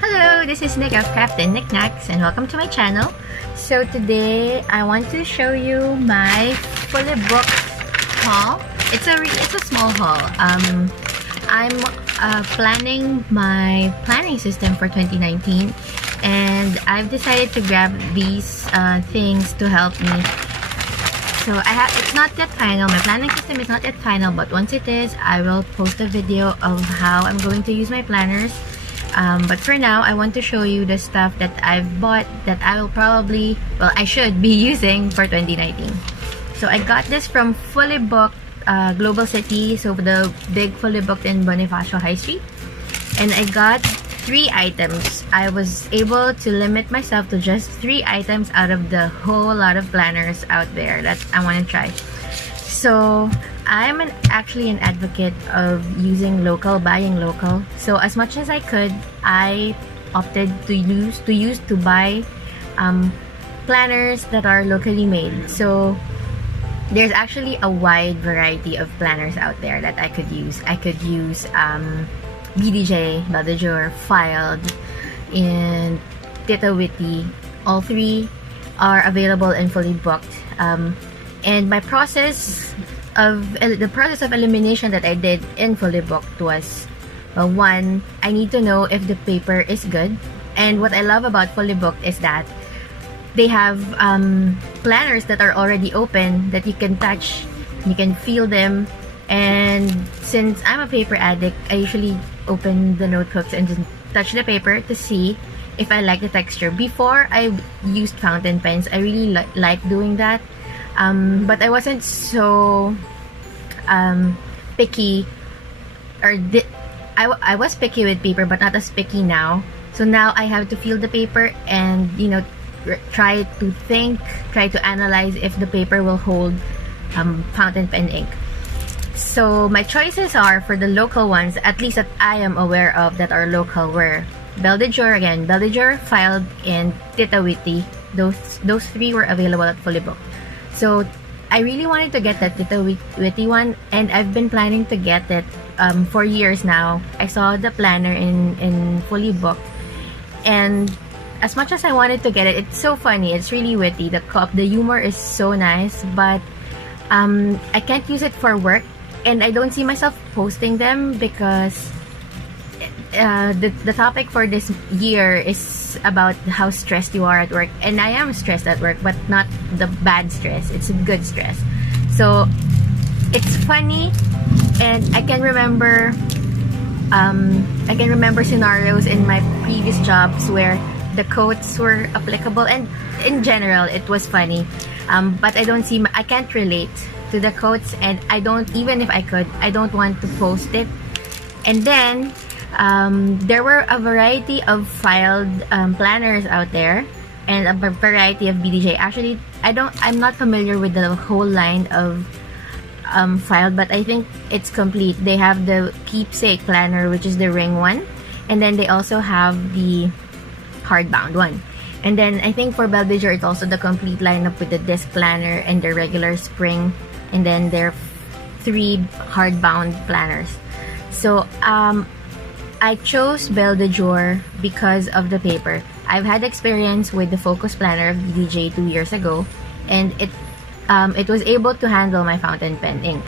Hello, this is Nick of Craft and Knicnax, and welcome to my channel. So today I want to show you my fully booked haul. It's a small haul. I'm planning my planning system for 2019, and I've decided to grab these things to help me. So it's not yet final. My planning system is not yet final, but once it is, I will post a video of how I'm going to use my planners. But for now, I want to show you the stuff that I've bought that I will probably, well, I should be using for 2019. So I got this from Fully Booked Global City, so the big Fully Booked in Bonifacio High Street. And I got 3 items. I was able to limit myself to just 3 items out of the whole lot of planners out there that I want to try. So I'm actually an advocate of using local, buying local. So as much as I could, I opted to buy planners that are locally made. So there's actually a wide variety of planners out there that I could use. I could use BDJ, Belle, Jour, Filed, and Tita Witty. All 3 are available and fully booked. And my process of elimination that I did in Fully Booked was, one, I need to know if the paper is good. And what I love about Fully Booked is that they have planners that are already open that you can touch, you can feel them. And since I'm a paper addict, I usually open the notebooks and just touch the paper to see if I like the texture. Before I used fountain pens, I really like doing that. But I wasn't so picky, I was picky with paper, but not as picky now. So now I have to feel the paper and, you know, try to analyze if the paper will hold fountain pen ink. So my choices are, for the local ones, at least that I am aware of that are local, were Belle, Belle, Jour, Filed, and Tita Witty. Those 3 were available at Fully Booked. So I really wanted to get that Tita Witty one, and I've been planning to get it for years now. I saw the planner in Fully Booked, and as much as I wanted to get it, it's so funny. It's really witty. The humor is so nice, but I can't use it for work, and I don't see myself posting them because the topic for this year is about how stressed you are at work, and I am stressed at work, but not the bad stress. It's a good stress. So it's funny, and I can remember scenarios in my previous jobs where the quotes were applicable, and in general it was funny. But I can't relate to the quotes, and even if I could, I don't want to post it. And then there were a variety of filed planners out there, and a variety of BDJ. Actually, I'm not familiar with the whole line of filed, but I think it's complete. They have the keepsake planner, which is the ring one, and then they also have the hardbound one. And then I think for Belle, it's also the complete lineup with the disc planner and the regular spring, and then there are 3 hardbound planners. So I chose Belle Jour because of the paper. I've had experience with the Focus Planner of BDJ 2 years ago, and it was able to handle my fountain pen ink.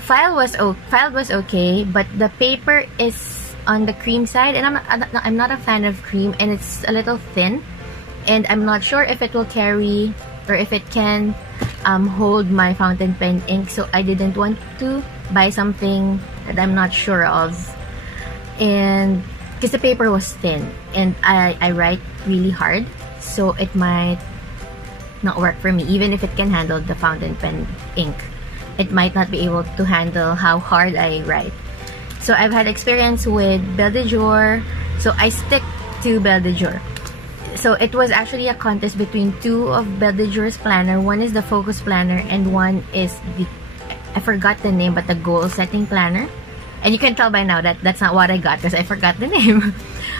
Filed was okay, but the paper is on the cream side, and I'm not a fan of cream, and it's a little thin, and I'm not sure if it will carry or if it can hold my fountain pen ink. So I didn't want to buy something that I'm not sure of, and because the paper was thin, and I write really hard, so it might not work for me. Even if it can handle the fountain pen ink, it might not be able to handle how hard I write. So I've had experience with Belle Jour, so I stick to Belle Jour. So it was actually a contest between 2 of Belle Jour's planner. One is the Focus Planner, and one is the, I forgot the name, but the Goal Setting Planner. And you can tell by now that that's not what I got because I forgot the name.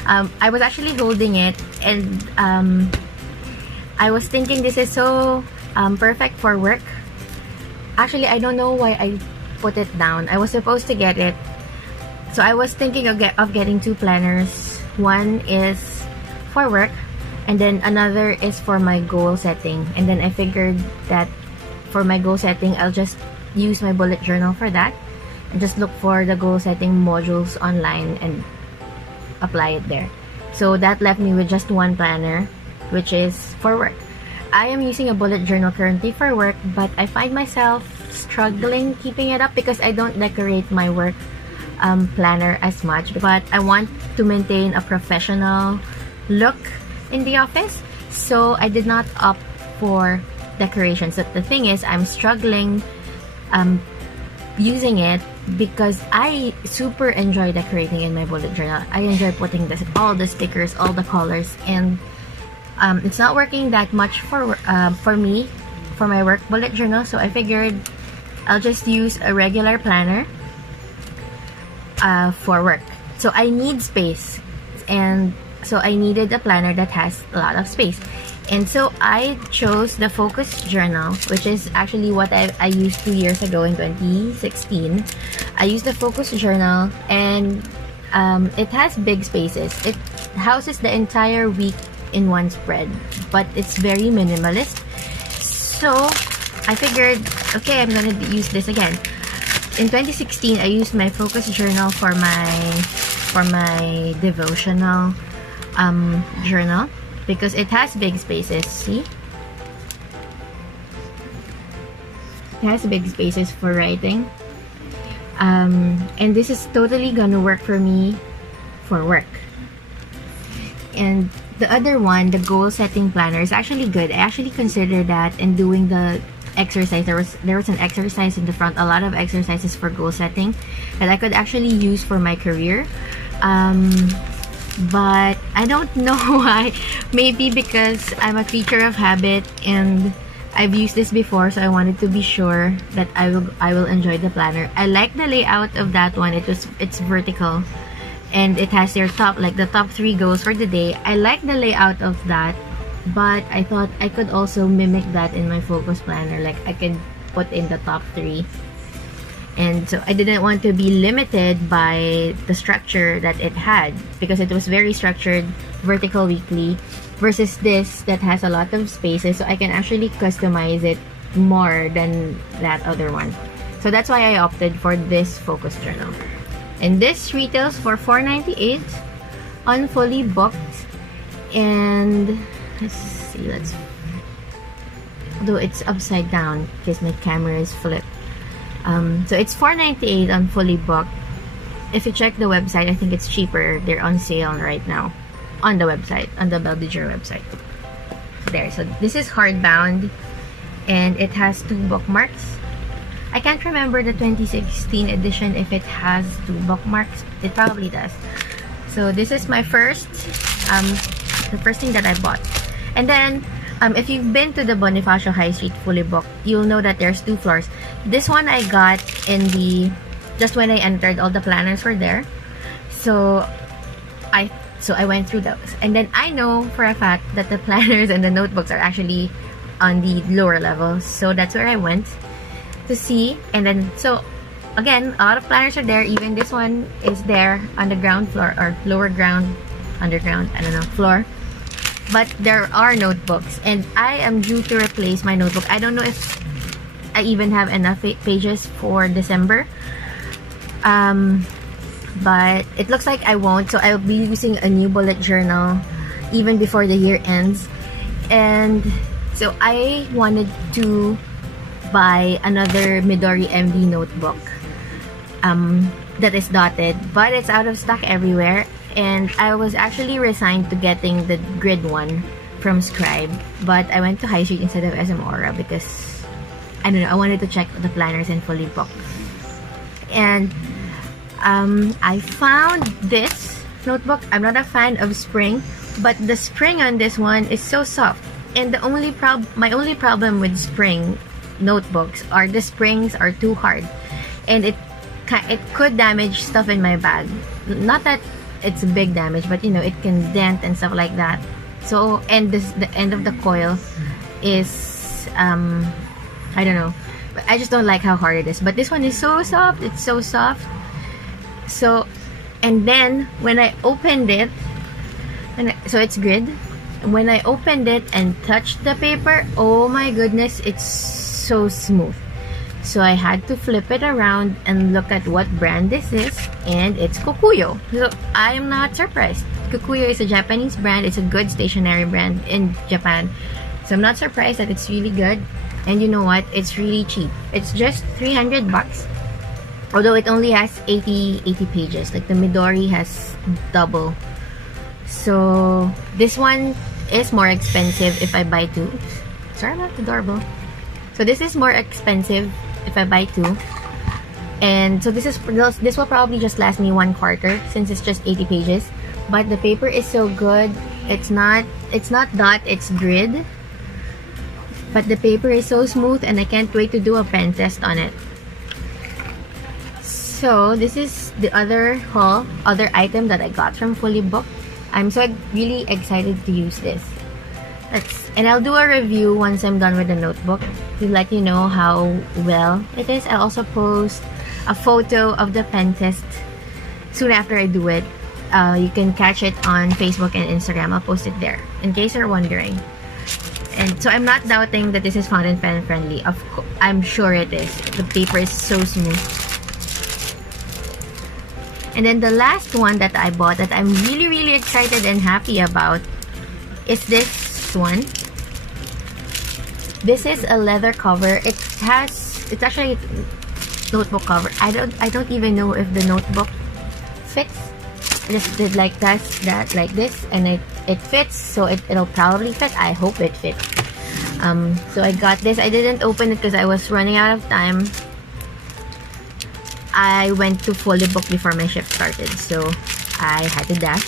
I was actually holding it, and I was thinking this is so perfect for work. Actually, I don't know why I put it down. I was supposed to get it. So I was thinking of getting 2 planners. One is for work, and then another is for my goal setting. And then I figured that for my goal setting, I'll just use my bullet journal for that. And just look for the goal setting modules online and apply it there. So that left me with just 1 planner, which is for work. I am using a bullet journal currently for work, but I find myself struggling keeping it up because I don't decorate my work planner as much. But I want to maintain a professional look in the office, so I did not opt for decorations. So the thing is, I'm struggling using it because I super enjoy decorating in my bullet journal. I enjoy putting all the stickers, all the colors, and it's not working that much for me for my work bullet journal. So I figured I'll just use a regular planner for work. So I need space, and so I needed a planner that has a lot of space. And so I chose the Focus Journal, which is actually what I used 2 years ago in 2016. I used the Focus Journal, and it has big spaces. It houses the entire week in one spread, but it's very minimalist. So I figured, okay, I'm gonna use this again. In 2016, I used my Focus Journal for my devotional journal, because it has big spaces. See, it has big spaces for writing, and this is totally gonna work for me for work. And the other one, the goal setting planner, is actually good. I actually considered that in doing the exercise. There was an exercise in the front, a lot of exercises for goal setting that I could actually use for my career. But I don't know why. Maybe because I'm a creature of habit and I've used this before, so I wanted to be sure that I will enjoy the planner. I like the layout of that one. It's vertical, and it has your the top 3 goals for the day. I like the layout of that, but I thought I could also mimic that in my focus planner. Like, I could put in the top 3. And so I didn't want to be limited by the structure that it had, because it was very structured, vertical weekly, versus this that has a lot of spaces, so I can actually customize it more than that other one. So that's why I opted for this focus journal. And this retails for $4.98 on Fully Booked. And let's see, though it's upside down because my camera is flipped. So it's $4.98 on Fully Booked. If you check the website, I think it's cheaper. They're on sale right now on the website, on the Belle website. There. So this is hardbound, and it has 2 bookmarks. I can't remember the 2016 edition if it has 2 bookmarks. It probably does. So this is my first, the first thing that I bought. And then, if you've been to the Bonifacio High Street Fully Booked, you'll know that there's 2 floors. This one I got in just when I entered, all the planners were there. So I went through those. And then I know for a fact that the planners and the notebooks are actually on the lower level. So that's where I went to see. And then, so again, a lot of planners are there. Even this one is there on the ground floor, or lower ground, underground, I don't know, floor. But there are notebooks, and I am due to replace my notebook. I don't know if I even have enough pages for December, but it looks like I won't. So I'll be using a new bullet journal even before the year ends. And so I wanted to buy another Midori MV notebook that is dotted, but it's out of stock everywhere. And I was actually resigned to getting the grid one from Scribe, but I went to High Street instead of SM Aura because, I don't know, I wanted to check the planners in Fully Booked. And I found this notebook. I'm not a fan of spring, but the spring on this one is so soft. And my only problem with spring notebooks are the springs are too hard, and it could damage stuff in my bag. Not that it's a big damage, but you know, it can dent and stuff like that. So, and the end of the coil is I don't know, But I just don't like how hard it is. But this one is so soft. It's so soft. So, and then when I opened it, so it's grid. When I opened it and touched the paper, oh my goodness, it's so smooth. So I had to flip it around and look at what brand this is, and it's Kokuyo. So I am not surprised. Kokuyo is a Japanese brand. It's a good stationery brand in Japan. So I'm not surprised that it's really good. And you know what? It's really cheap. It's just 300 bucks. Although it only has 80 pages. Like the Midori has double. So this one is more expensive if I buy two. Sorry about the doorbell. So this is more expensive if I buy two. And so this will probably just last me 1/4 since it's just 80 pages. But the paper is so good. It's not dot, it's grid. But the paper is so smooth and I can't wait to do a pen test on it. So this is the other item that I got from Fully Booked. I'm so really excited to use this. And I'll do a review once I'm done with the notebook to let you know how well it is. I'll also post a photo of the pen test soon after I do it. You can catch it on Facebook and Instagram. I'll post it there in case you're wondering. And so I'm not doubting that this is fountain pen friendly. Of course, I'm sure it is. The paper is so smooth. And then the last one that I bought that I'm really excited and happy about is this one. This is a leather cover. It's actually a notebook cover. I don't even know if the notebook fits. I just did like that like this, and it fits, so it'll probably fit. I hope it fits. So I got this. I didn't open it because I was running out of time. I went to Fully Booked before my shift started, so I had to dash,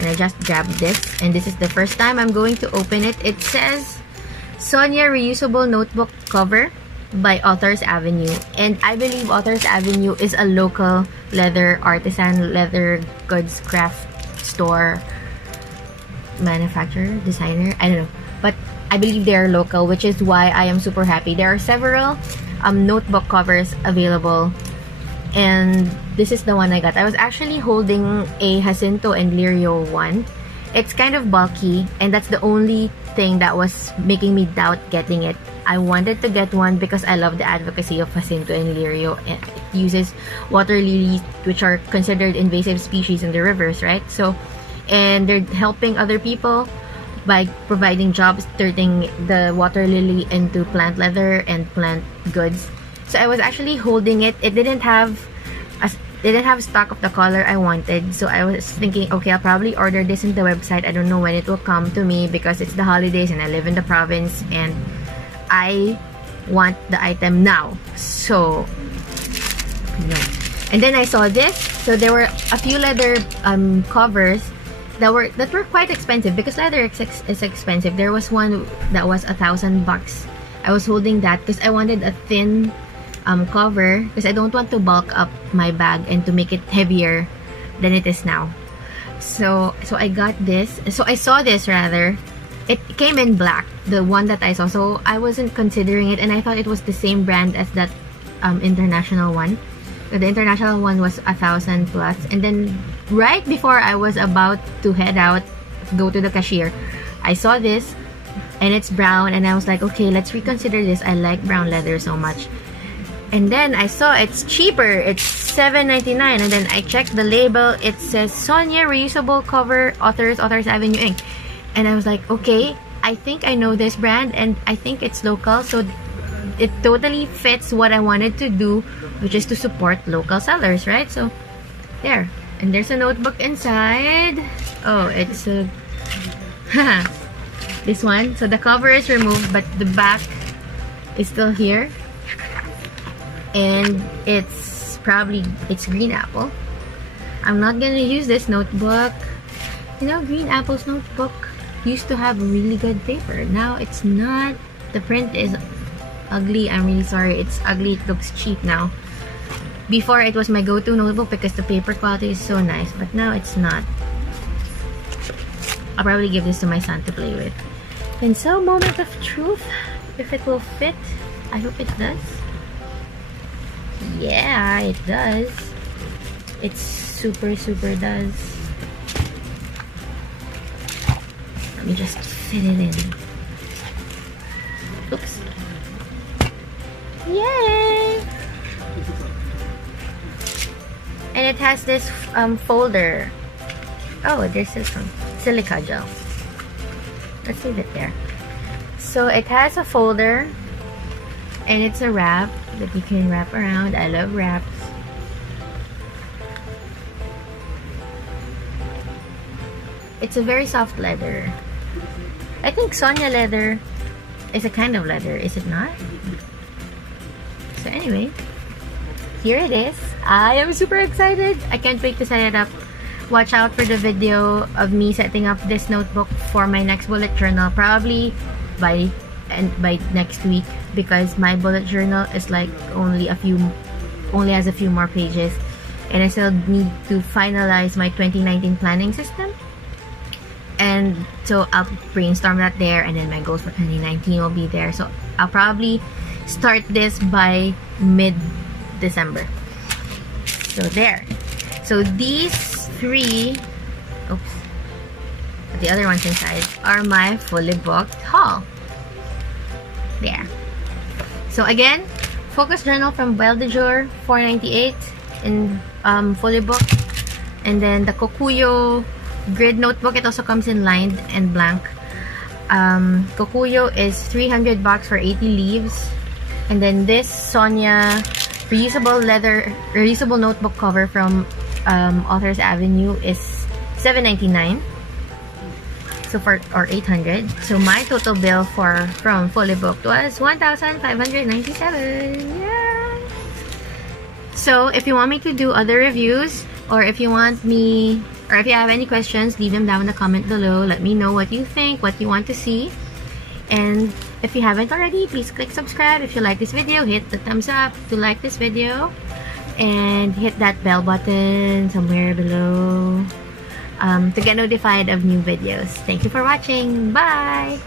and I just grabbed this, and this is the first time I'm going to open it. It says Sonya Reusable Notebook Cover by Authors Avenue, and I believe Authors Avenue is a local leather artisan, leather goods craft store, manufacturer, designer, I don't know, but I believe they are local, which is why I am super happy. There are several notebook covers available, and this is the one I got. I was actually holding a Jacinto and Lirio one. It's kind of bulky, and that's the only thing that was making me doubt getting it. I wanted to get one because I love the advocacy of Jacinto and Lirio. It uses water lilies, which are considered invasive species in the rivers, right? So, and they're helping other people by providing jobs, turning the water lily into plant leather and plant goods. So I was actually holding it. It didn't have stock of the color I wanted, so I was thinking, okay, I'll probably order this in the website. I don't know when it will come to me because it's the holidays and I live in the province and I want the item now. So no. And then I saw this. So there were a few leather covers that were quite expensive because leather is expensive. There was one that was $1,000. I was holding that because I wanted a thin cover because I don't want to bulk up my bag and to make it heavier than it is now. So I got this. So I saw this rather. It came in black, the one that I saw. So I wasn't considering it, and I thought it was the same brand as that international one. The international one was $1,000 plus, and then right before I was about to head out, go to the cashier, I saw this, and it's brown, and I was like, okay, let's reconsider this. I like brown leather so much. And then I saw it's cheaper. It's $7.99, and then I checked the label. It says Sonya Reusable Cover, Authors Avenue Inc. And I was like, okay, I think I know this brand, and I think it's local, so it totally fits what I wanted to do, which is to support local sellers, right? So there, and there's a notebook inside. Oh, it's a this one. So the cover is removed, but the back is still here, and it's green apple. I'm not gonna use this notebook. You know, Green Apple's notebook used to have really good paper. Now it's not. The print is ugly. I'm really sorry. It's ugly. It looks cheap now. Before, it was my go-to notebook because the paper quality is so nice, but now it's not. I'll probably give this to my son to play with. And so, moment of truth. If it will fit, I hope it does. Yeah, it does. It super does. Let me just fit it in. Oops. Yay! And it has this folder. Oh, this is some silica gel. Let's leave it there. So it has a folder, and it's a wrap that you can wrap around. I love wraps. It's a very soft leather. I think Sonya leather is a kind of leather, is it not? So anyway, here it is. I am super excited. I can't wait to set it up. Watch out for the video of me setting up this notebook for my next bullet journal, probably by next week, because my bullet journal is like only has a few more pages, and I still need to finalize my 2019 planning system. And so I'll brainstorm that there, and then my goals for 2019 will be there. So I'll probably start this by mid-December. So there. So these three, oops, the other ones inside are my fully booked haul. There. So again, focus journal from Belle de Jour, $4.98 in fully booked, and then the Kokuyo grid notebook. It also comes in lined and blank. Kokuyo is $300 for 80 leaves, and then this Sonya reusable notebook cover from Authors Avenue is $7.99. So or 800. So my total bill from fully booked was $1,597. Yeah. So if you want me to do other reviews, or if you have any questions, leave them down in the comment below. Let me know what you think, what you want to see. And if you haven't already, please click subscribe. If you like this video, hit the thumbs up to like this video, and hit that bell button somewhere below to get notified of new videos. Thank you for watching. Bye!